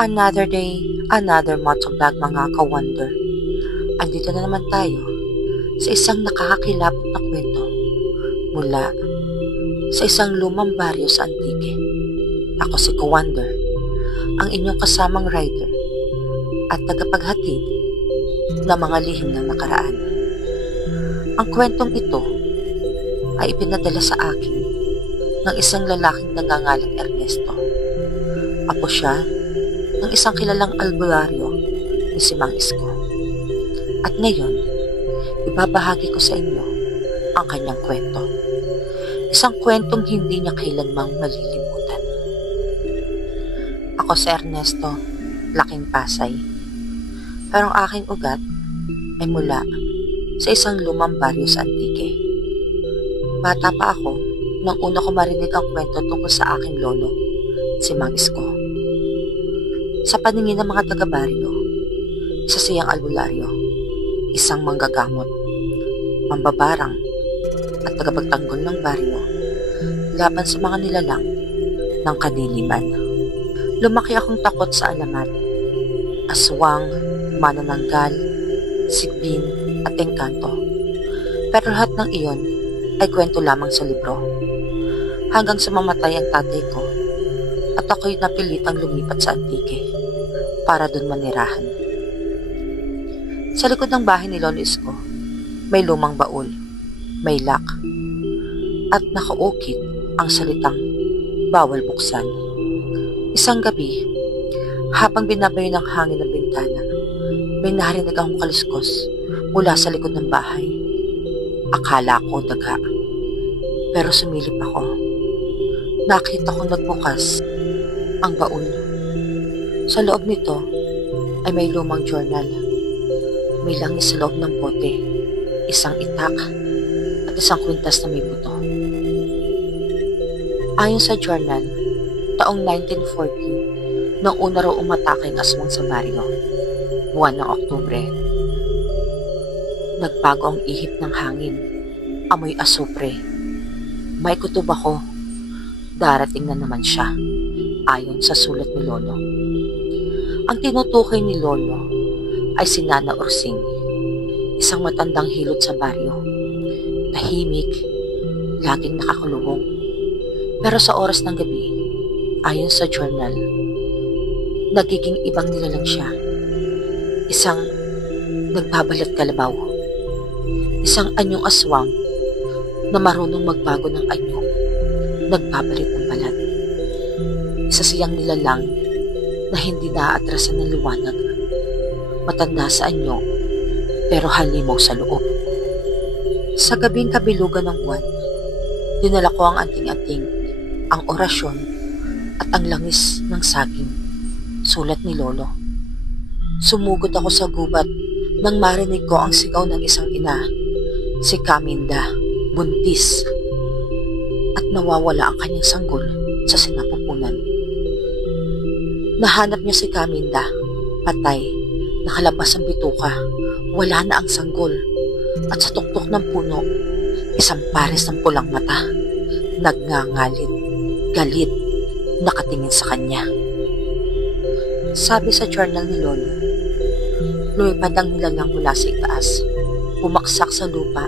Another day, another motovlog mga ka-wonder. Andito na naman tayo sa isang nakakakilabot na kwento mula sa isang lumang baryo sa Antique. Ako si ka-wonder, ang inyong kasamang rider at tagapaghatid ng mga lihim ng nakaraan. Ang kwentong ito ay ipinadala sa akin ng isang lalaking nagngangalang Ernesto. Apo siya ng isang kilalang albularyo ni si Mang Isko. At ngayon, ibabahagi ko sa inyo ang kanyang kwento. Isang kwentong hindi niya kailanmang malilimutan. Ako si Ernesto, laking Pasay. Pero ang aking ugat ay mula sa isang lumang baryo sa Antique. Bata pa ako nang una ko marinig ang kwento tungkol sa aking lolo, si Mang Isko. Sa paningin ng mga taga-baryo, isa siyang albularyo, isang manggagamot, mambabarang at tagapagtanggol ng baryo laban sa mga nilalang ng kadiliman. Lumaki akong takot sa alamat, aswang, manananggal, sigbin at engkanto. Pero lahat ng iyon ay kwento lamang sa libro. Hanggang sa mamatay ang tatay ko at ako'y napilitang lumipat sa Antique para doon manirahan. Sa likod ng bahay ni Lolo Isko, may lumang baul, may lock, at nakaukit ang salitang bawal buksan. Isang gabi, habang binabayo ng hangin ng bintana, may narinig akong kaluskos mula sa likod ng bahay. Akala ko daga, pero sumilip ako. Nakita ko nagbukas ang baul. Sa loob nito ay may lumang journal. May langis sa loob ng bote, isang itak at isang kwintas na may buto. Ayon sa journal, taong 1940, nang una raw umatake ang aswang sa baryo, buwan ng Oktubre. Nagbago ang ihip ng hangin, amoy asupre. May kutob ako, darating na naman siya, ayon sa sulat ni Lolo. Ang tinutukoy ni Lolo ay si Nana Ursing, isang matandang hilot sa baryo. Tahimik, laging nakakulubong. Pero sa oras ng gabi, ayon sa journal, nagiging ibang nilalang siya. Isang nagbabalat kalabaw. Isang anyong aswang na marunong magbago ng anyo, nagbabalit ng balat. Isa siyang nilalang na hindi naaatrasan ng liwanag. Matanda sa anyo, pero halimaw sa loob. Sa gabing kabilugan ng buwan, dinala ko ang anting-anting, ang orasyon, at ang langis ng saging, sulat ni Lolo. Sumugod ako sa gubat nang marinig ko ang sigaw ng isang ina, si Caminda, buntis, at nawawala ang kanyang sanggol sa sinapupunan. Nahanap niya si Caminda, patay, nakalabas ang bituka, wala na ang sanggol, at sa tuktok ng puno, isang pares ng pulang mata, nagngangalit, galit, nakatingin sa kanya. Sabi sa journal ni Lolo, lumipad ang nilalang mula sa itaas, bumaksak sa lupa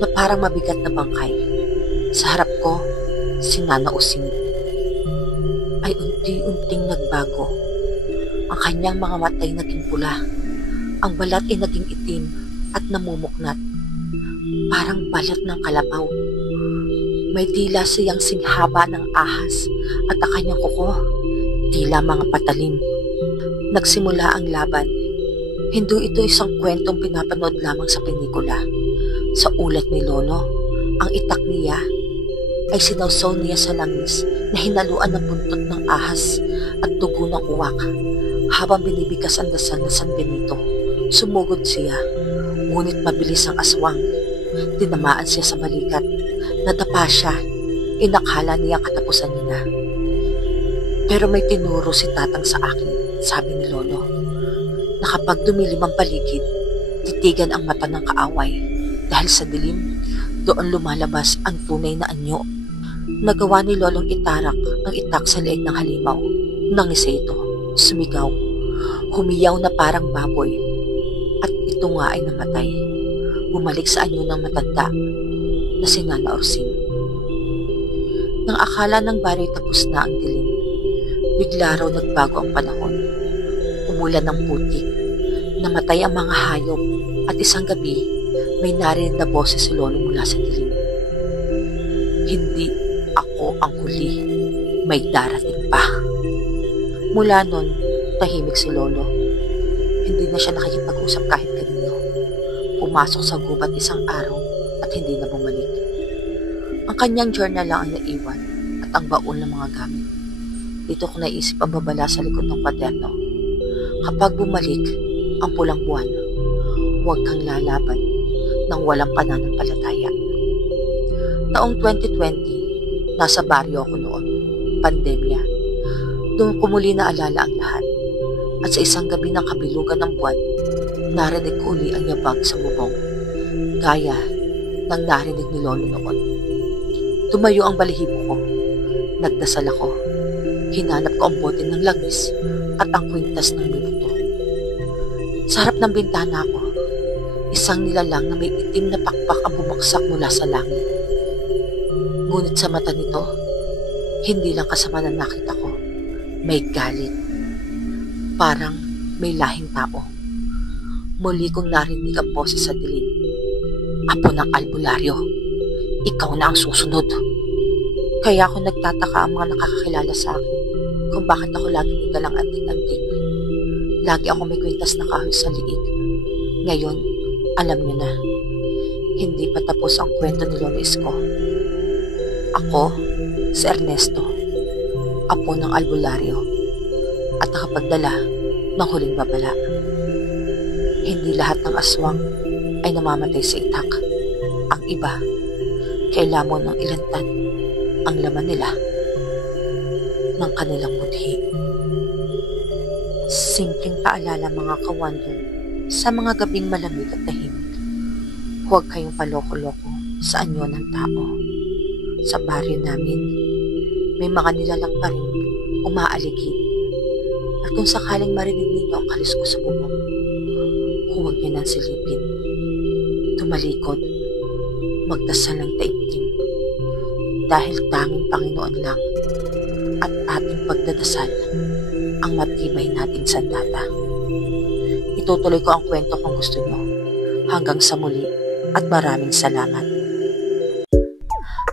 na parang mabigat na bangkay. Sa harap ko, si Nana Using ay unti-unting nagbago. Ang kanyang mga mata ay naging pula, ang balat ay naging itim at namumuknat, parang balat ng kalabaw. May dila siyang singhaba ng ahas at ang kanyang kuko, tila mga patalim. Nagsimula ang laban. Hindi ito isang kwentong pinapanood lamang sa pelikula. Sa ulat ni Lolo, ang itak niya ay sinawsaw niya sa langis na hinaluan ng buntot ng ahas at dugo ng uwak. Habang binibigkas ang dasal na San Benito, sumugod siya, ngunit mabilis ang aswang. Tinamaan siya sa balikat, nadapa siya, inakala niya katapusan niya na. Pero may tinuro si Tatang sa akin, sabi ni Lolo, na kapag dumilim ang paligid, titigan ang mata ng kaaway dahil sa dilim, doon lumalabas ang tunay na anyo. Nagawa ni Lolong itarak ang itak sa leeg ng halimaw. Nangisa ito. Sumigaw, humiyaw na parang baboy. At ito nga ay namatay. Bumalik sa anyo ng matanda na si Nana Orsing. Nang akala ng baryo tapos na ang dilim, bigla raw nagbago ang panahon. Umulan ng putik, namatay ang mga hayop, at isang gabi may narinig na boses si Lolo mula sa dilim. Hindi ako ang huli, may darating pa. Mula nun, tahimik si Lolo. Hindi na siya nakikipag-usap kahit kanino. Pumasok sa gubat isang araw at hindi na bumalik. Ang kanyang journal lang ang naiwan at ang baon ng mga gamit. Dito ko naisip ang babala sa likod ng kwaderno. Kapag bumalik ang pulang buwan, huwag kang lalaban ng walang pananampalataya. Taong 2020, nasa baryo ako noon. Pandemya. Doon ko muli naalala ang lahat. At sa isang gabi ng kabilugan ng buwan, narinig ko uli ang yabag sa bubong. Gaya ng narinig ni Lolo noon. Tumayo ang balahibo ko. Nagdasal ako. Hinanap ko ang bote ng langis at ang kwintas ng minuto. Sa harap ng bintana ko, isang nilalang na may itim na pakpak ang bumaksak mula sa langit. Ngunit sa mata nito, hindi lang kasama na nakita ko. May galit. Parang may lahing tao. Muli kong narinig ang boses sa dilim. Apo ng albularyo, ikaw na ang susunod. Kaya ako nagtataka ang mga nakakakilala sa akin kung bakit ako lagi nigalang anting-anting. Lagi ako may kwintas na kahoy sa liig. Ngayon, alam niyo na, hindi pa tapos ang kwento ni Lolo Isko. Ako, si Ernesto, apo ng albularyo, at nakapagdala ng huling babala. Hindi lahat ng aswang ay namamatay sa itak. Ang iba, kay lamon ng ilantan ang laman nila ng kanilang budhi. Simpleng paalala mga ka-wonder sa mga gabing malamig at tahimik. Huwag kayong paloko-loko sa anyo ng tao. Sa baryo namin, may mga nilalang pa rin umaaligid. At kung sakaling marinig ninyo ang kalis ko sa bubong, huwag niyo nang silipin. Tumalikod, magdasal ng taimtim. Dahil tanging Panginoon lang at ating pagdadasal ang matibay nating sandata. Itutuloy ko ang kwento kung gusto nyo. Hanggang sa muli at maraming salamat.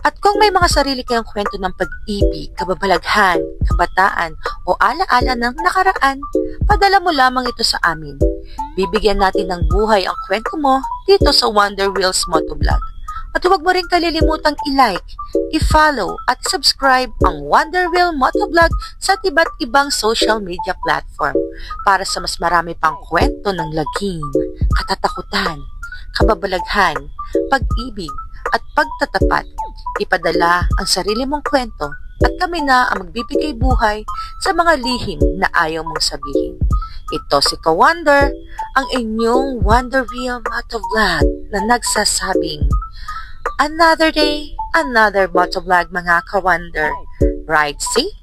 At kung may mga sarili kayong kwento ng pag-ibig, kababalaghan, kabataan, o alaala ng nakaraan, padala mo lamang ito sa amin. Bibigyan natin ng buhay ang kwento mo dito sa Wonder Wheels Motovlog. At huwag mo rin kalilimutang i-like, i-follow, at subscribe ang Wonder Wheel Motovlog sa iba't ibang social media platform para sa mas marami pang kwento ng lagim, katatakutan, kababalaghan, pag-ibig, at pagtatapat. Ipadala ang sarili mong kwento at kami na ang magbibigay buhay sa mga lihim na ayaw mong sabihin. Ito si Ka-Wonder, ang inyong Wonder Wheel Motovlog na nagsasabing, another day, another motovlog mga Ka-Wonder. Ride safe,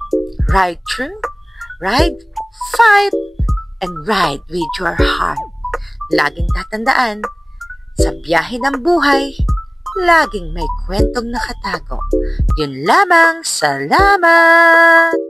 ride true, ride, fight, and ride with your heart. Laging tatandaan, sa biyahe ng buhay, laging may kwentong nakatago. Yun lamang, salamat!